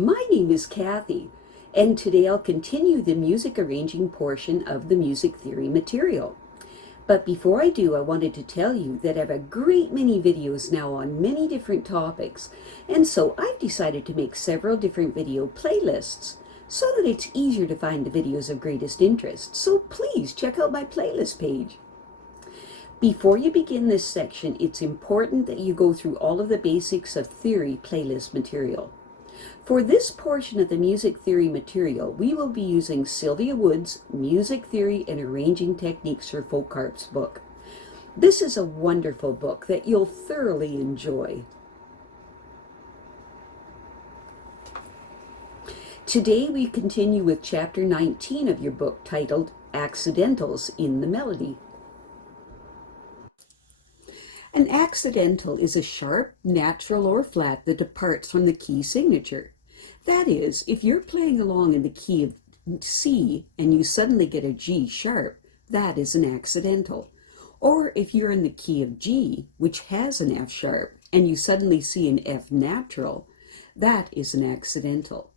My name is Kathy, and today I'll continue the music arranging portion of the music theory material. But before I do, I wanted to tell you that I have a great many videos now on many different topics, and so I've decided to make several different video playlists so that it's easier to find the videos of greatest interest. So please check out my playlist page. Before you begin this section, it's important that you go through all of the basics of theory playlist material. For this portion of the music theory material, we will be using Sylvia Woods' Music Theory and Arranging Techniques for Folk Harps book. This is a wonderful book that you'll thoroughly enjoy. Today we continue with chapter 19 of your book titled Accidentals in the Melody. An accidental is a sharp, natural, or flat that departs from the key signature. That is, if you're playing along in the key of C and you suddenly get a G sharp, that is an accidental. Or if you're in the key of G, which has an F sharp, and you suddenly see an F natural, that is an accidental.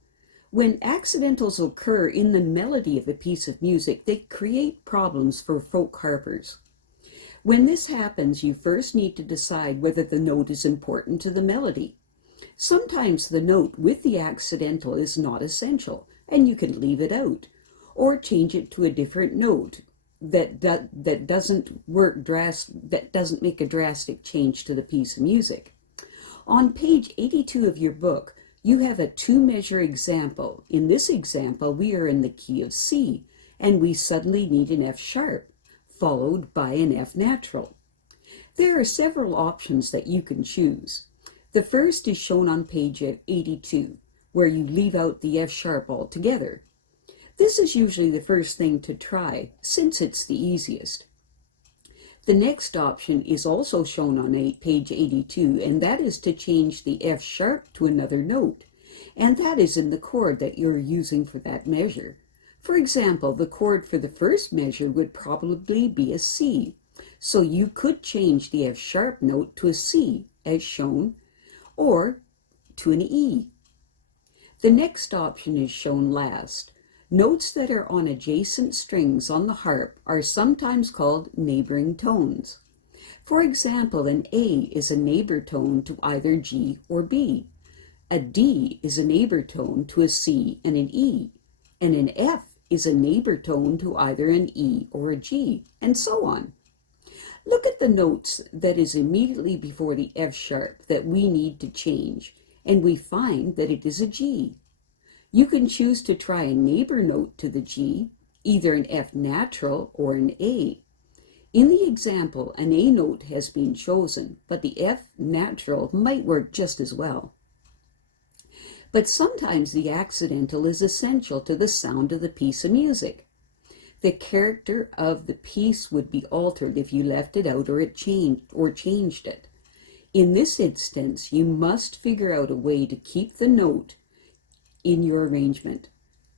When accidentals occur in the melody of a piece of music, they create problems for folk harpers. When this happens, you first need to decide whether the note is important to the melody. Sometimes the note with the accidental is not essential, and you can leave it out, or change it to a different note that doesn't make a drastic change to the piece of music. On page 82 of your book, you have a two-measure example. In this example, we are in the key of C, and we suddenly need an F sharp, followed by an F natural. There are several options that you can choose. The first is shown on page 82, where you leave out the F sharp altogether. This is usually the first thing to try, since it's the easiest. The next option is also shown on page 82, and that is to change the F sharp to another note, and that is in the chord that you're using for that measure. For example, the chord for the first measure would probably be a C, so you could change the F sharp note to a C, as shown, or to an E. The next option is shown last. Notes that are on adjacent strings on the harp are sometimes called neighboring tones. For example, an A is a neighbor tone to either G or B. A D is a neighbor tone to a C and an E, and an F is a neighbor tone to either an E or a G, and so on. Look at the notes that is immediately before the F sharp that we need to change, and we find that it is a G. You can choose to try a neighbor note to the G, either an F natural or an A. In the example, an A note has been chosen, but the F natural might work just as well. But sometimes the accidental is essential to the sound of the piece of music. The character of the piece would be altered if you left it out or changed it. In this instance, you must figure out a way to keep the note in your arrangement.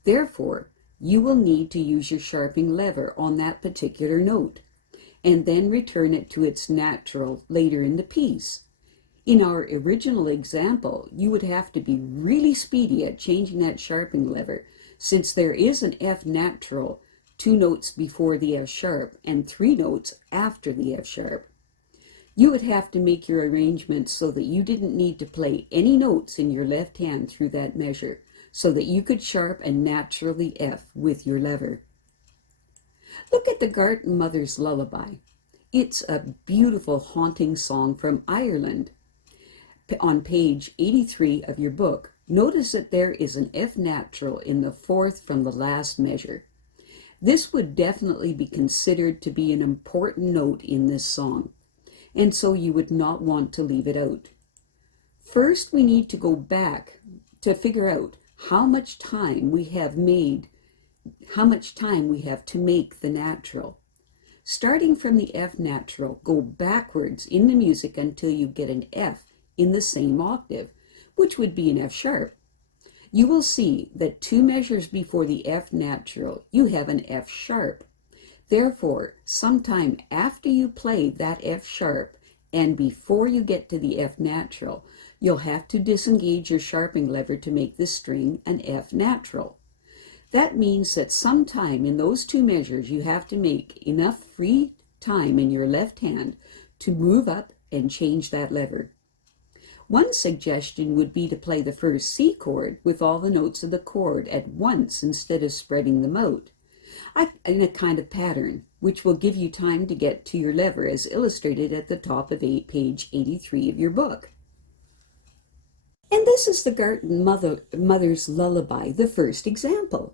Therefore, you will need to use your sharping lever on that particular note, and then return it to its natural later in the piece. In our original example, you would have to be really speedy at changing that sharping lever, since there is an F natural 2 notes before the F sharp and 3 notes after the F sharp. You would have to make your arrangements so that you didn't need to play any notes in your left hand through that measure, so that you could sharp and naturally F with your lever. Look at the Garden Mother's Lullaby. It's a beautiful, haunting song from Ireland. On page 83 of your book, notice that there is an F natural in the fourth from the last measure. This would definitely be considered to be an important note in this song, and so you would not want to leave it out. First, we need to go back to figure out how much time we have to make the natural. Starting from the F natural, go backwards in the music until you get an F in the same octave, which would be an F sharp. You will see that 2 measures before the F natural, you have an F sharp. Therefore, sometime after you play that F sharp and before you get to the F natural, you'll have to disengage your sharpening lever to make the string an F natural. That means that sometime in those two measures you have to make enough free time in your left hand to move up and change that lever. One suggestion would be to play the first C chord with all the notes of the chord at once instead of spreading them out in a kind of pattern, which will give you time to get to your lever as illustrated at the top of page 83 of your book. And this is the Garden Mother's Lullaby, the first example.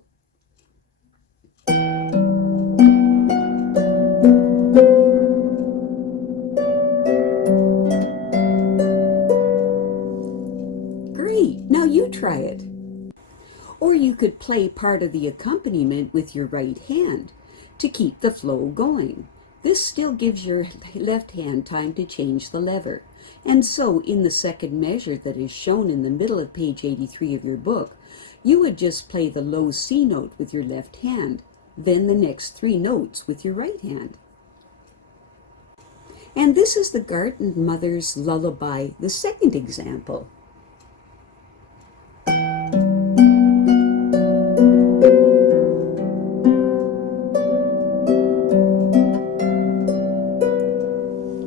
Great, now you try it. Or you could play part of the accompaniment with your right hand to keep the flow going. This still gives your left hand time to change the lever. And so in the second measure that is shown in the middle of page 83 of your book, you would just play the low C note with your left hand, then the next three notes with your right hand. And this is the Garden Mother's Lullaby, the second example.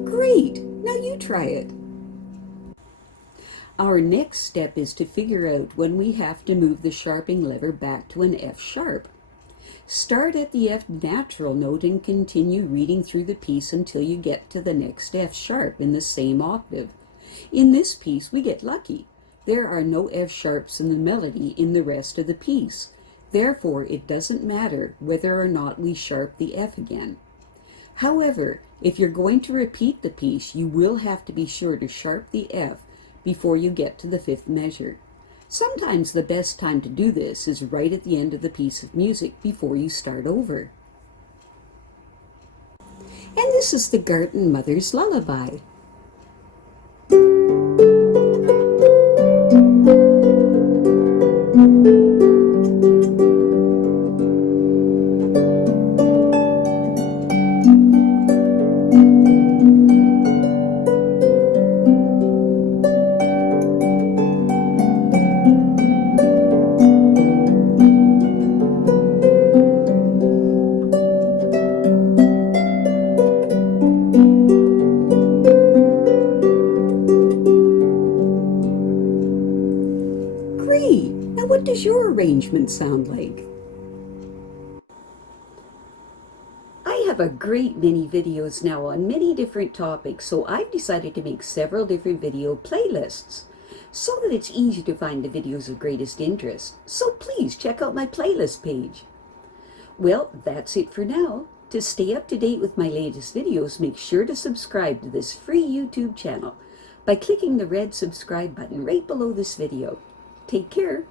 Great! Now you try it. Our next step is to figure out when we have to move the sharpening lever back to an F sharp. Start at the F natural note and continue reading through the piece until you get to the next F sharp in the same octave. In this piece, we get lucky. There are no F sharps in the melody in the rest of the piece. Therefore, it doesn't matter whether or not we sharp the F again. However, if you're going to repeat the piece, you will have to be sure to sharp the F before you get to the fifth measure. Sometimes the best time to do this is right at the end of the piece of music before you start over. And this is the Garden Mother's Lullaby. Great! Now what does your arrangement sound like? I have a great many videos now on many different topics, so I've decided to make several different video playlists so that it's easy to find the videos of greatest interest. So please check out my playlist page. Well, that's it for now. To stay up to date with my latest videos, make sure to subscribe to this free YouTube channel by clicking the red subscribe button right below this video. Take care.